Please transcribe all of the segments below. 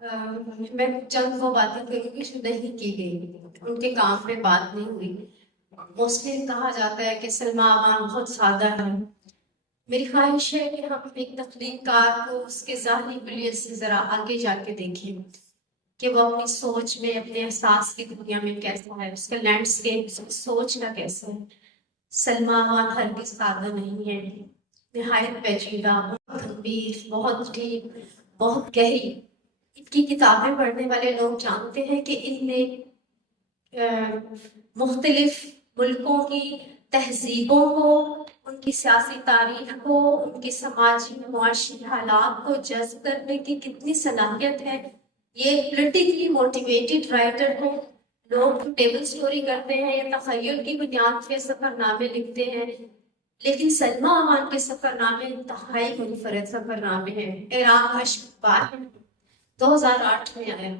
میں چند وہ باتیں کروں گی جو نہیں کی گئی، ان کے کام پہ بات نہیں ہوئی۔ موسٹلی کہا جاتا ہے کہ سلما عمان بہت سادہ ہے۔ میری خواہش ہے کہ ہم ایک تخلیق کار کو اس کے ظاہری بلیت سے ذرا آگے جا کے دیکھیں کہ وہ اپنی سوچ میں، اپنے احساس کی دنیا میں کیسا ہے، اس کا لینڈسکیپ، اس کی سوچ کا کیسا ہے۔ سلما عمان ہرگز سادہ نہیں ہے، نہایت پیچیدہ، بہت گمبھیر، بہت ڈیپ، بہت گہری۔ ان کی کتابیں پڑھنے والے لوگ جانتے ہیں کہ ان میں مختلف ملکوں کی تہذیبوں کو، ان کی سیاسی تاریخ کو، ان کی سماجی معاشی حالات کو جذب کرنے کی کتنی صلاحیت ہے۔ یہ پولیٹیکلی موٹیویٹڈ رائٹر ہیں، لوگ ٹیبل سٹوری کرتے ہیں یا تخیل کی بنیاد پہ سفر نامے لکھتے ہیں، لیکن سلما عمان کے سفر نامے انتہائی منفرد سفر نامے ہیں۔ عراق اشک بار 2008 میں آیا،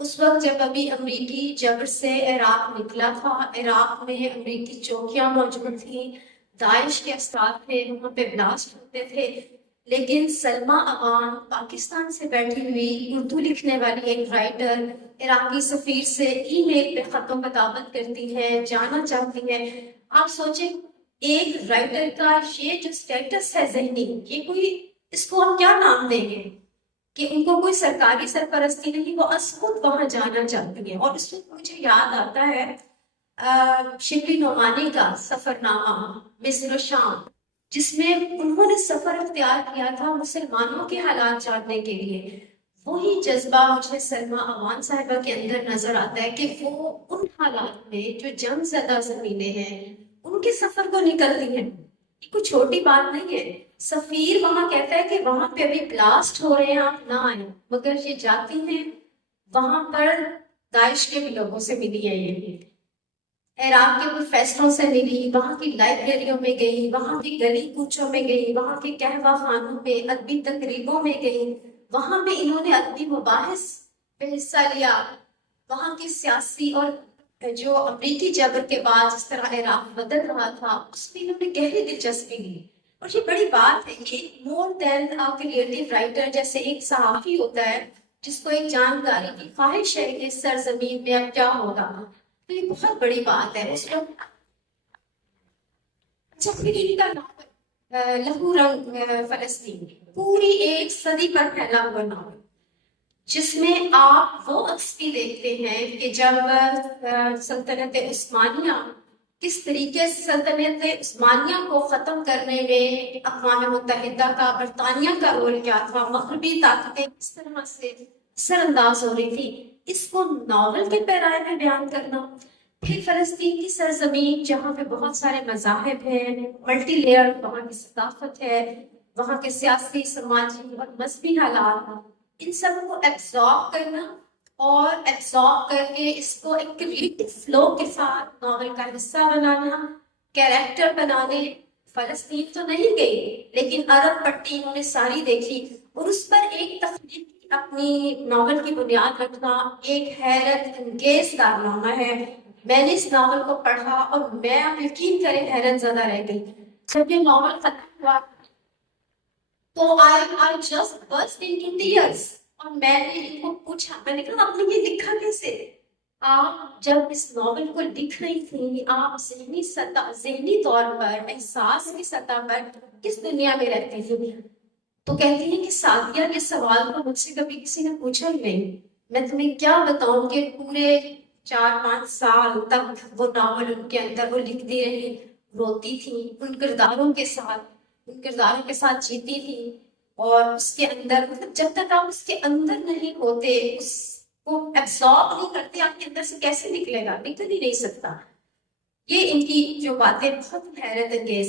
اس وقت جب ابھی امریکی جبر سے عراق نکلا تھا، عراق میں امریکی چوکیاں موجود تھیں، داعش کے اثرات تھے، وہاں پہ بلاسٹ ہوتے تھے، لیکن سلما عمان پاکستان سے بیٹھی ہوئی اردو لکھنے والی ایک رائٹر عراقی سفیر سے ای میل پہ خط و کتابت کرتی ہے، جانا چاہتی ہے۔ آپ سوچیں ایک رائٹر کا یہ جو سٹیٹس ہے ذہنی، یہ کوئی، اس کو ہم کیا نام دیں گے کہ ان کو کوئی سرکاری سرپرستی نہیں، وہ از خود وہاں جانا چاہتی ہیں۔ اور اس وقت مجھے یاد آتا ہے شبلی نعمانی کا سفر نامہ مصر و شام، جس میں انہوں نے سفر اختیار کیا تھا مسلمانوں کے حالات جاننے کے لیے۔ وہی جذبہ مجھے سلما عمان صاحبہ کے اندر نظر آتا ہے کہ وہ ان حالات میں جو جنگ زدہ زمینیں ہیں ان کے سفر کو نکلتی ہیں۔ یہ کوئی چھوٹی بات نہیں ہے۔ سفیر وہاں کہتا ہے کہ وہاں پہ ابھی بلاسٹ ہو رہے ہیں، آپ نہ آئیں، مگر یہ جاتی ہیں وہاں پر داعش کے بھی لوگوں سے ملی ہے، یہ عراق کے پروفیسروں سے ملی، وہاں کی لائبریریوں میں گئی، وہاں کی گلی کوچوں میں گئی، وہاں کے قہوہ خانوں میں ادبی تقریبوں میں گئی، وہاں پہ انہوں نے ادبی مباحث میں حصہ لیا۔ وہاں کی سیاسی اور جو امریکی جبر کے بعد جس طرح عراق بدل رہا تھا اس میں انہوں نے گہری دلچسپی لی۔ اور یہ بڑی بات ہے کہ مور دین آ کریٹو رائٹر جیسے ایک صحافی ہوتا ہے جس کو ایک جانکاری کی خواہش ہے کہ اس سرزمین میں اب کیا ہوگا، تو یہ بہت بڑی بات ہے۔ اس وقت اچھا، پھر ان کا ناول لہو رنگ فلسطین، پوری ایک صدی پر پھیلا ہوا ناول، جس میں آپ وہ عکس بھی دیکھتے ہیں کہ جب سلطنت عثمانیہ کس طریقے سے سلطنت عثمانیہ کو ختم کرنے میں اقوام متحدہ کا، برطانیہ کا رول کیا تھا، مغربی طاقتیں کس طرح سے اثر انداز ہو رہی تھی، اس کو ناول کے پیرائے میں بیان کرنا۔ پھر فلسطین کی سرزمین جہاں پہ بہت سارے مذاہب ہیں، ملٹی لیئر وہاں کی ثقافت ہے، وہاں کے سیاسی، سماجی اور مذہبی حالات، ان سب کو ایبزارب کرنا اور ایبزارب کر کے اس کو ایک کریٹو فلو کے ساتھ ناول کا حصہ بنانا، کیریکٹر بنانے۔ فلسطین تو نہیں گئی لیکن عرب پٹی انہوں نے ساری دیکھی اور اس پر ایک تخلیقی اپنی ناول کی بنیاد رکھنا ایک حیرت انگیز کارنامہ ہے۔ میں نے اس ناول کو پڑھا اور میں، آپ یقین کریں، حیرت زدہ رہ گئی۔ جب یہ ناول ختم ہوا تو I just burst into tears، اور میں نے ان کو پوچھا، میں نے کہا آپ نے یہ لکھا کیسے؟ آپ جب اس ناول کو لکھ رہی تھی آپ ذہنی طور پر، احساس کی سطح پر کس دنیا میں رہتی تھی؟ تو کہتی ہیں کہ سعدیہ کے سوال کو مجھ سے کبھی کسی نے پوچھا ہی نہیں۔ میں تمہیں کیا بتاؤں کہ پورے 4-5 سال تک وہ ناول ان کے اندر وہ لکھتی رہی، روتی تھی ان کرداروں کے ساتھ، ان کرداروں کے ساتھ جیتی تھی، اور اس کے اندر، مطلب جب تک آپ اس کے اندر نہیں ہوتے، اس کو ایبزارب نہیں کرتے، آپ کے اندر سے کیسے نکلے گا؟ نکل ہی نہیں سکتا۔ یہ ان کی جو باتیں بہت حیرت انگیز ہیں۔